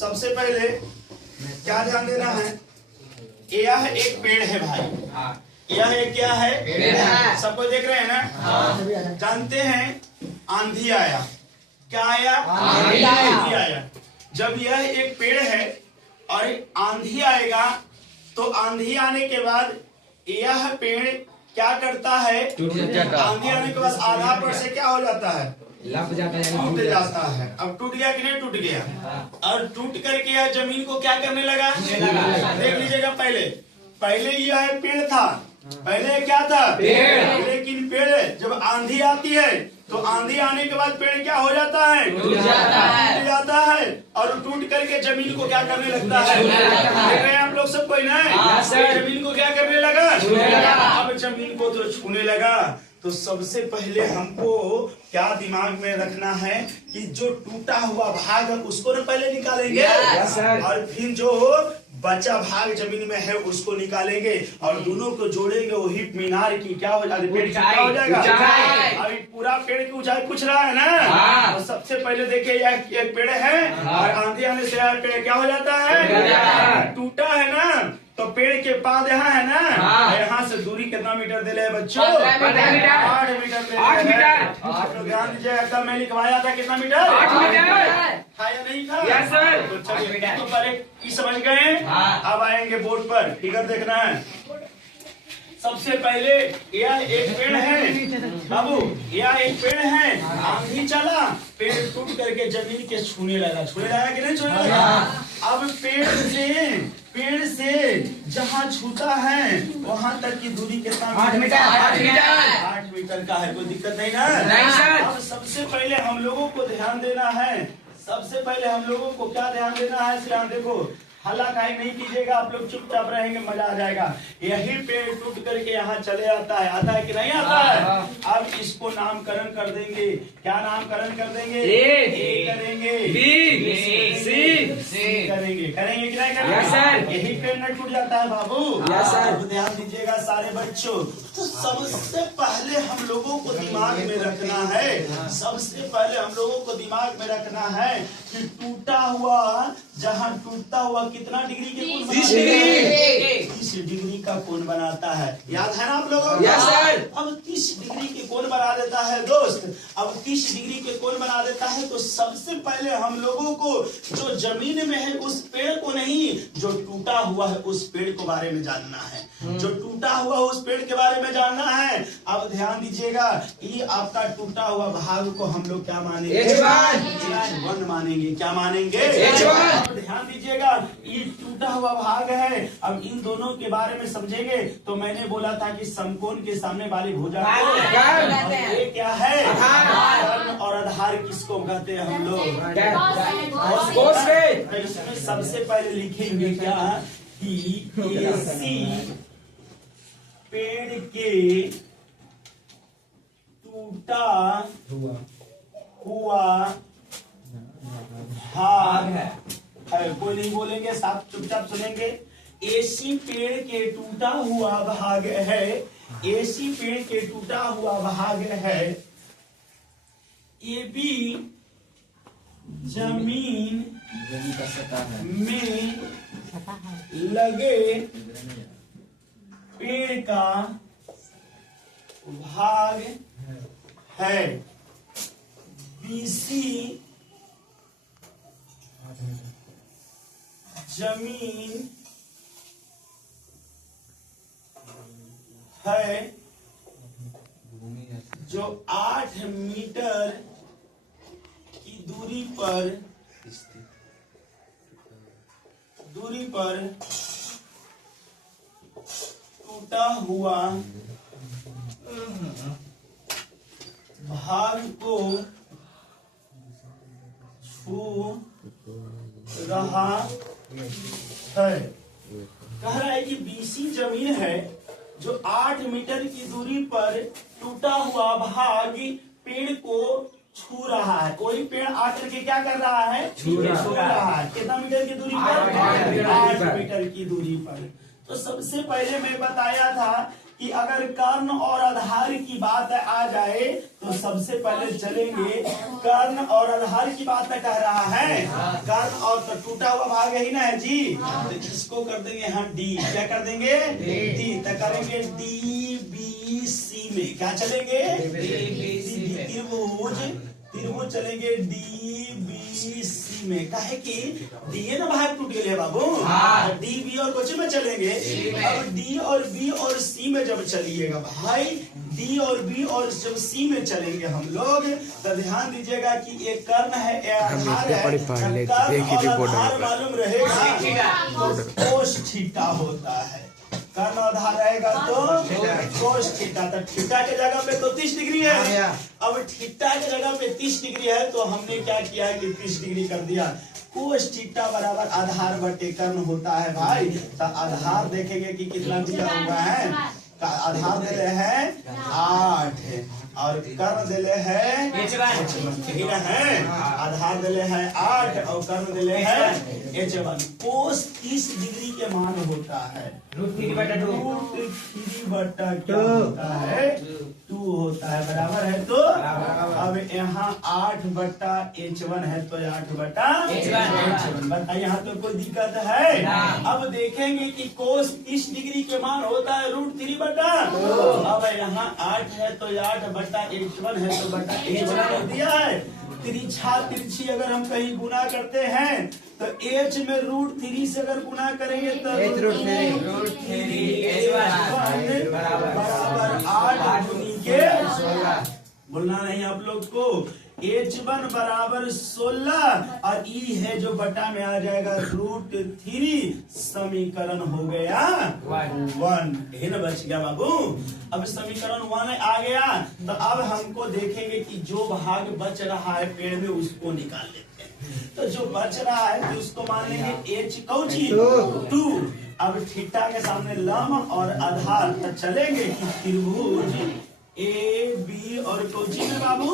सबसे पहले क्या ध्यान देना है, यह एक पेड़ है भाई, यह एक क्या है, पेड़ है। सबको देख रहे हैं ना। जानते हैं आंधी आया, क्या आया, आंधी आया। जब यह एक पेड़ है और आंधी आएगा तो आंधी आने के बाद यह पेड़ क्या करता है, आंधी आने के बाद आधा पर से क्या हो जाता है, लप जाता है, टूट जाता है। अब टूट गया कि नहीं टूट गया, और टूट करके यह जमीन को क्या करने लगा, देख लीजिएगा। पहले यह पेड़ था, पहले क्या था, पेड़। लेकिन पेड़ जब आंधी आती है तो आंधी आने के बाद पेड़ क्या हो जाता है, टूट जाता है और टूट करके जमीन को क्या करने लगता है, देख रहे हैं आप लोग सब कोई ना, जमीन को क्या करने लगा, अब जमीन को तो छूने लगा। तो सबसे पहले हमको क्या दिमाग में रखना है कि जो टूटा हुआ भाग है उसको न पहले निकालेंगे, और फिर जो बचा भाग जमीन में है उसको निकालेंगे और दोनों को जोड़ेंगे, वही मीनार की क्या हो जाएगा, पेड़ की क्या हो जाएगा। अभी पूरा पेड़ की ऊंचाई पूछ रहा है ना, तो सबसे पहले देखिए यह एक पेड़ है और आंधी आने से यह पेड़ क्या हो जाता है, टूटा है ना। तो पेड़ के पाद यहाँ है ना, यहाँ से दूरी कितना मीटर दे रहे हैं बच्चों, 8 मीटर। 8 मीटर ध्यान दीजिएगा, कल मैं लिखवाया था कितना मीटर, 8 मीटर था या नहीं था। Yes sir. तो चलिए तो पहले समझ गए, अब आएंगे बोर्ड पर, फिगर देखना है। सबसे पहले यह एक पेड़ है बाबू, यह एक पेड़ है, आंधी चला, पेड़ टूट करके जमीन के छूने लगा कि नहीं छूने लगा। अब पेड़ से जहाँ छूता है वहाँ तक की दूरी कितना, 8 मीटर। 8 मीटर का है, कोई दिक्कत नहीं ना। नहीं सर। अब सबसे पहले हम लोगों को ध्यान देना है, सबसे पहले हम लोगों को क्या ध्यान देना है, ध्यान देखो, हल्ला काहे नहीं कीजिएगा, आप लोग चुपचाप रहेंगे, मजा आ जाएगा। यही पेड़ टूट करके यहाँ चले आता है कि नहीं आता है। अब इसको नामकरण कर देंगे, क्या नामकरण कर देंगे, ए करेंगे, बी सी करेंगे कि नहीं करेंगे। यही पेड़ न टूट जाता है बाबू। अब ध्यान दीजिएगा सारे बच्चों। तो सबसे पहले हम लोगों को दिमाग में रखना है, सबसे पहले हम लोगों को दिमाग में रखना है कि टूटा हुआ, जहाँ टूटता हुआ कितना डिग्री के कोण, 30 डिग्री का कोण बनाता है, याद है ना आप लोगों को। अब 30 डिग्री के कोण बना देता है दोस्त, अब 30 डिग्री के कोण बना देता है। तो सबसे पहले हम लोगों को जो जमीन में है उस पेड़ को नहीं, जो टूटा हुआ है उस पेड़ के बारे में जानना है, जो टूटा हुआ उस पेड़ के बारे में जानना है। अब ध्यान दीजिएगा, ये आपका टूटा हुआ भाग को हम लोग क्या मानेंगे, H1 मानेंगे, क्या मानेंगे, H1। ध्यान दीजिएगा, ये टूटा हुआ भाग है। अब इन दोनों के बारे में समझेंगे तो मैंने बोला था कि समकोण के सामने वाली भुजा ये क्या है, कर्ण, और आधार किसको कहते हैं हम लोग, इसमें सबसे पहले लिखेंगे क्या कि AC पेड़ के टूटा हुआ भाग है, कोई नहीं बोलेंगे, साथ चुपचाप सुनेंगे। AC पेड़ के टूटा हुआ भाग है, AC पेड़ के टूटा हुआ भाग है। AB जमीन में लगे पेड़ का भाग है। BC जमीन है जो 8 मीटर की दूरी पर टूटा हुआ भाग को छू रहा है। कह रहा है कि BC जमीन है जो 8 मीटर की दूरी पर टूटा हुआ भाग पेड़ को छू रहा है। कोई पेड़ आकर के क्या कर रहा है, छू रहा है। कितना मीटर की दूरी पर, 8 मीटर की दूरी पर। तो सबसे पहले मैं बताया था कि अगर कर्ण और आधार की बात आ जाए तो सबसे पहले चलेंगे। कर्ण और आधार की बात कह रहा है, कर्ण और तो टूटा हुआ भाग ही ना है जी, तो इसको कर देंगे हम डी। क्या कर देंगे? डी। तो करेंगे डी बी सी में क्या चलेंगे? त्रिभुज चलेंगे डी बी सी में। काहे कि डी ना भाग टूट गए बाबू, डी बी और कुछ में चलेंगे। अब डी और बी और सी में जब चलिएगा भाई, डी और बी और जब सी में चलेंगे हम लोग, तो ध्यान दीजिएगा कि ये कर्ण है, ये आधार है। कर्ण और आधार मालूम रहेगा तो कोस थीटा होता है। कर्ण आधार रहेगा तो कोस थीटा। तो थीटा के जगह पे तो 30 डिग्री है। अब थीटा के जगह पे 30 डिग्री है तो हमने क्या किया है कि 30 डिग्री कर दिया। कोस थीटा बराबर आधार बटे कर्ण होता है भाई। तो आधार देखेंगे कि कितना दिया हुआ है। आधार दिले है 8 और कर्ण दिले है है। आधार दिले है 8 और कर्ण दिले है H1। कोस 30 डिग्री के मान होता है √3/2 होता है 2 होता है, बराबर है। तो अब यहाँ 8/H1 है तो 8/H1 बता। यहाँ तो कोई दिक्कत है? अब देखेंगे कि कोस 30 डिग्री के मान होता है √3/2। अब यहाँ 8 है तो 8/H1 है तो बटा H1 दिया है। तिरछा तिरछी अगर हम कहीं गुना करते हैं तो H में √3 से अगर गुना करेंगे तो बराबर 8 गुनी के 16। बोलना नहीं आप लोग को। H1 बराबर 16 और E है जो बटा में आ जाएगा √3। समीकरण हो गया 1 है ना, बच गया बाबू। अब समीकरण 1 आ गया तो अब हमको देखेंगे कि जो भाग बच रहा है पेड़ में उसको निकाल लेते हैं। तो जो बच रहा है तो उसको मान लेंगे H कौची 2। अब थीटा के सामने लंब और आधार तो चलेंगे कि त्रिभुज ए बी और कौची में बाबू